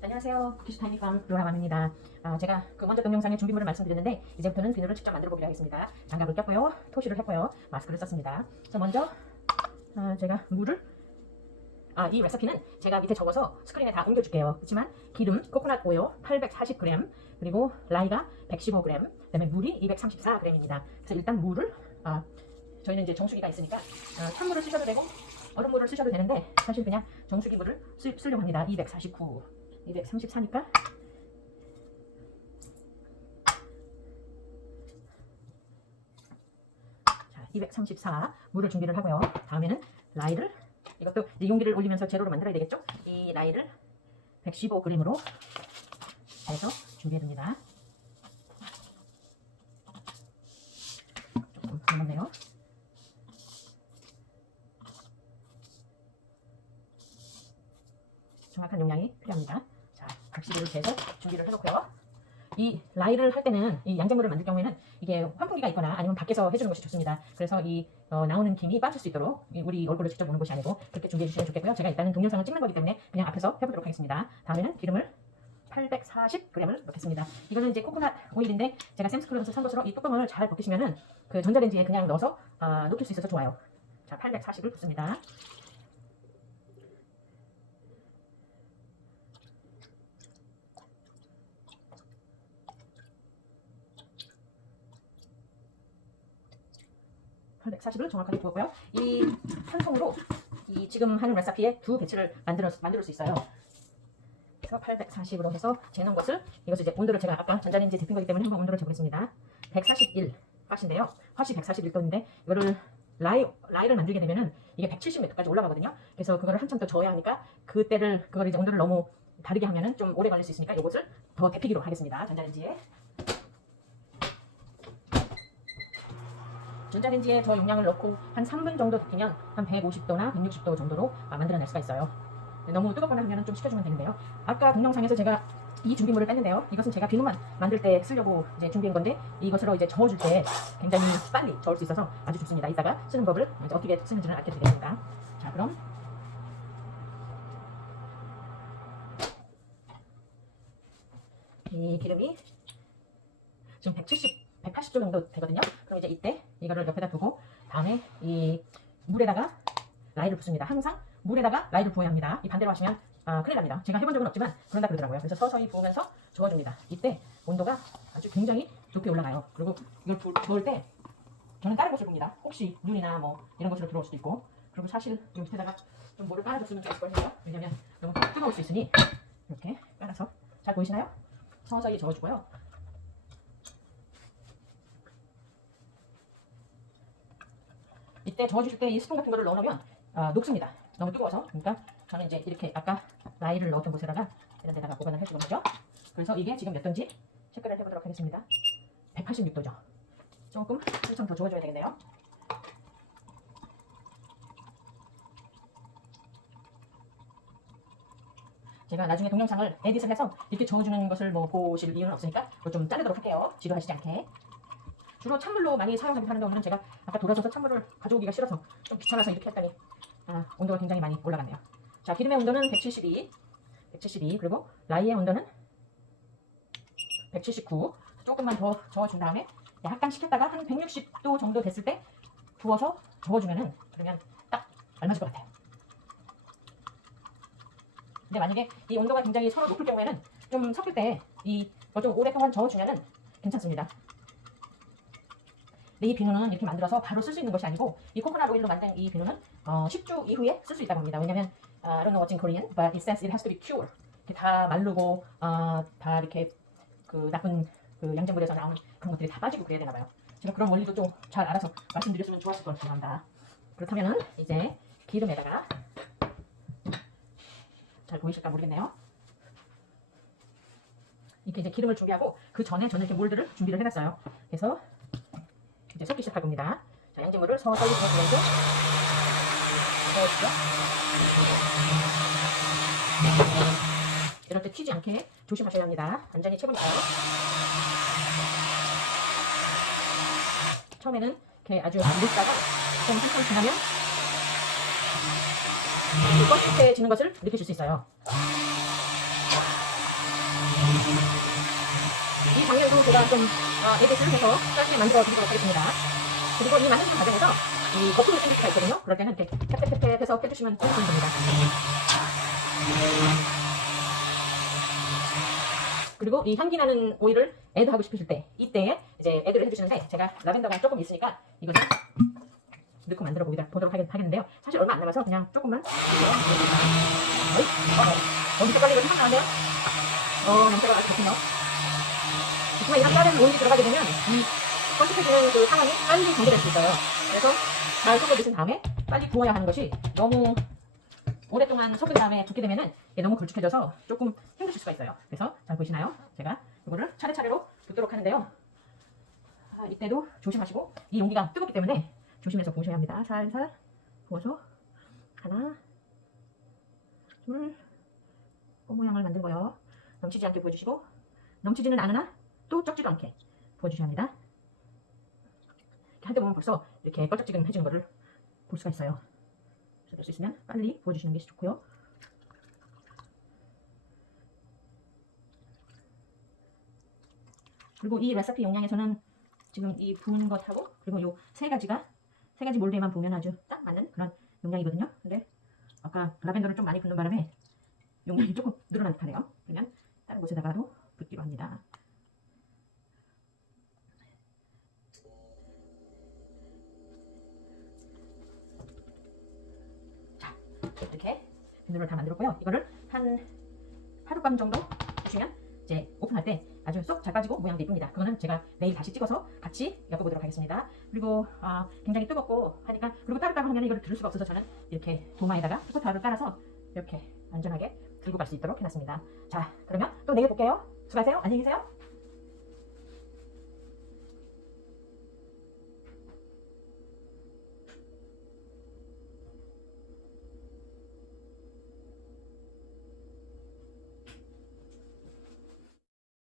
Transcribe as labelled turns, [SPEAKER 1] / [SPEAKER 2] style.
[SPEAKER 1] 안녕하세요. 키슈타이니팜 로라맘입니다. 아, 제가 그 먼저 동영상에 준비물을 말씀드렸는데 이제부터는 비누를 직접 만들어 보기로 하겠습니다. 장갑을 꼈고요. 토시를 했고요. 마스크를 썼습니다. 자 먼저 아, 제가 물을 아, 이 레시피는 제가 밑에 적어서 스크린에 다 옮겨줄게요. 그렇지만 기름, 코코넛 오일 840g, 그리고 라이가 115g, 그다음에 물이 234g입니다. 그래서 일단 물을 아, 저희는 이제 정수기가 있으니까 아, 찬물을 쓰셔도 되고 얼음물을 쓰셔도 되는데 사실 그냥 정수기 물을 쓰, 쓰려고 합니다. 249, 234니까 자, 234 물을 준비를 하고요. 다음에는 라이를 이것도 용기를 올리면서 제로로 만들어야 되겠죠? 이 라이를 115g으로 해서 준비해둡니다. 조금 남았네요. 정확한 용량이 필요합니다. 자, 각시를 재서 준비를 해놓고요. 이 라이를 할 때는 이 양장물을 만들 경우에는 이게 환풍기가 있거나 아니면 밖에서 해주는 것이 좋습니다. 그래서 이 어, 나오는 김이 빠질 수 있도록 이 우리 얼굴을 직접 보는 것이 아니고 그렇게 준비해 주시면 좋겠고요. 제가 일단은 동영상을 찍는 거기 때문에 그냥 앞에서 해보도록 하겠습니다. 다음에는 기름을 840g을 넣겠습니다. 이거는 이제 코코넛 오일인데 제가 샘스클럽에서 산 것으로 이 뚜껑을 잘 벗기시면은 그 전자레인지에 그냥 넣어서 아, 녹일 수 있어서 좋아요. 자, 840을 붓습니다. 140을 정확하게 부었고요. 이 한 통으로 이 지금 하는 레시피에 두 배치를 만들어 만들 수 있어요. 그래서 840으로 해서 재는 것을 이것을 이제 온도를 제가 아까 전자레인지 데핀 거기 때문에 한번 온도를 재보겠습니다. 141 팟인데요. 팟이 141도인데 이거를 라이 라이를 만들게 되면은 이게 170m까지 올라가거든요. 그래서 그거를 한참 더 저어야 하니까 그때를 그걸 이제 온도를 너무 다르게 하면은 좀 오래 걸릴 수 있으니까 이것을 더 데피기로 하겠습니다. 전자레인지에. 전자레인지에 저 용량을 넣고 한 3분 정도 데피면 한 150도나 160도 정도로 아, 만들어낼 수가 있어요. 너무 뜨겁거나 하면 좀 식혀주면 되는데요. 아까 동영상에서 제가 이 준비물을 뺐는데요. 이것은 제가 비누만 만들 때 쓰려고 이제 준비한 건데 이것으로 이제 저어줄 때 굉장히 빨리 저을 수 있어서 아주 좋습니다. 이따가 쓰는 법을 어떻게 쓰는지는 알려드리겠습니다. 자 그럼 이 기름이 지금 170, 180도 정도 되거든요. 그럼 이제 이때 이거를 옆에다 두고 다음에 이 물에다가 라이를 붓습니다. 항상 물에다가 라이를 부어야 합니다. 이 반대로 하시면 아, 큰일 납니다. 제가 해본 적은 없지만 그런다 그러더라고요. 그래서 서서히 부으면서 저어줍니다. 이때 온도가 아주 굉장히 높게 올라가요. 그리고 이걸 부, 부을 때 저는 다른 곳을 봅니다. 혹시 눈이나 뭐 이런 곳으로 들어올 수도 있고 그리고 사실 이 밑에다가 좀 뭐를 깔아줬으면 좋을 거예요. 왜냐면 너무 뜨거울 수 있으니 이렇게 깔아서 잘 보이시나요? 서서히 저어주고요. 이때 저어주실 때 이 스푼 같은 거를 넣어놓으면 아, 녹습니다. 너무 뜨거워서. 그러니까 저는 이제 이렇게 아까 라이를 넣었던 곳에다가 이런 데다가 보관을 해주는 거죠. 그래서 이게 지금 몇 도인지 체크를 해보도록 하겠습니다. 186도죠. 조금 한참 더 저어줘야 되겠네요. 제가 나중에 동영상을 에디트를 해서 이렇게 저어주는 것을 뭐 보실 이유는 없으니까 좀 자르도록 할게요. 지루하시지 않게. 주로 찬물로 많이 사용하는 경우는 제가 아까 돌아서서 찬물을 가져오기가 싫어서 좀 귀찮아서 이렇게 했더니 아, 온도가 굉장히 많이 올라갔네요. 자, 기름의 온도는 172, 172 그리고 라이의 온도는 179. 조금만 더 저어준 다음에 약간 식혔다가 한 160도 정도 됐을 때 부어서 저어주면은 그러면 딱 알맞을 것 같아요. 근데 만약에 이 온도가 굉장히 서로 높을 경우에는 좀 섞을 때이좀 오랫동안 저어주면은 괜찮습니다. 근데 이 비누는 이렇게 만들어서 바로 쓸 수 있는 것이 아니고 이 코코넛 오일로 만든 이 비누는 어, 10주 이후에 쓸 수 있다고 합니다. 왜냐면 uh, I don't know what's in Korean, but it says it has to be. 이렇게 다 마르고 어, 다 이렇게 그 나쁜 그 양장물에서 나오는 그런 것들이 다 빠지고 그래야 되나 봐요. 제가 그런 원리도 좀 잘 알아서 말씀드렸으면 좋았을 것 같습니다. 그렇다면은 이제 기름에다가 잘 보이실까 모르겠네요. 이렇게 이제 기름을 준비하고 그 전에 저는 이렇게 몰드를 준비를 해놨어요. 그래서 이제 섞기 시작할 겁니다. 자, 양지물을 서서히 부어주면서 저어주죠. 이럴 때 튀지 않게 조심하셔야 합니다. 완전히 채분이가요. 처음에는 이렇게 아주 묻다가 좀 한참 지나면 뻐끗해지는 것을 느끼실 수 있어요. 이 장면도 제가 좀 어, 에디트를 해서 짧게 만들어 드리도록 하겠습니다. 그리고 이 만드는 과정에서 이 거품이 생길 수가 있거든요. 그럴 때는 이렇게 탭탭탭탭 해서 빼주시면 좋은 됩니다. 그리고 이 향기 나는 오일을 애드 하고 싶으실 때 이때에 이제 애드를 해주시는데 제가 라벤더가 조금 있으니까 이것을 넣고 만들어 보도록 보도록 하겠- 하겠는데요. 사실 얼마 안 남아서 그냥 조금만 어이, 어, 어디 색깔이 이렇게 확 나는데요? 어, 냄새가 아주 좋군요. 정말 이런 다른 오일이 들어가게 되면 이 건축해지는 그 상황이 빨리 전개될 수 있어요. 그래서 잘 섞어 주신 다음에 빨리 부어야 하는 것이 너무 오랫동안 섞은 다음에 붓게 되면은 이게 너무 걸쭉해져서 조금 힘드실 수가 있어요. 그래서 잘 보이시나요? 제가 이거를 차례차례로 붓도록 하는데요. 아, 이때도 조심하시고 이 용기가 뜨겁기 때문에 조심해서 부으셔야 합니다. 살살 부어서 하나, 둘, 꽃 모양을 만들고요. 넘치지 않게 부어주시고 넘치지는 않으나 또 적지도 않게 부어주셔야 합니다. 이렇게 할때 보면 벌써 이렇게 껄쩍지근 해지는 거를 볼 수가 있어요. 그래서 될 수 있으면 빨리 부어주시는 게 좋고요. 그리고 이 레시피 용량에서는 지금 이 부은 것하고 그리고 요 세 가지가 세 가지 몰드에만 보면 아주 딱 맞는 그런 용량이거든요. 근데 아까 라벤더를 좀 많이 붓는 바람에 용량이 조금 늘어난 듯하네요. 그러면 다른 곳에다가도 붓기로 합니다. 이렇게 비누를 다 만들었고요. 이거를 한 하룻밤 정도 두시면 이제 오픈할 때 아주 쏙 잘 빠지고 모양도 이쁩니다. 그거는 제가 내일 다시 찍어서 같이 엮어보도록 하겠습니다. 그리고 아, 굉장히 뜨겁고 하니까 그리고 따로따로 하면 이걸 들을 수가 없어서 저는 이렇게 도마에다가 스포타를 깔아서 이렇게 안전하게 들고 갈 수 있도록 해놨습니다. 자, 그러면 또 내일 볼게요. 수고하세요. 안녕히 계세요.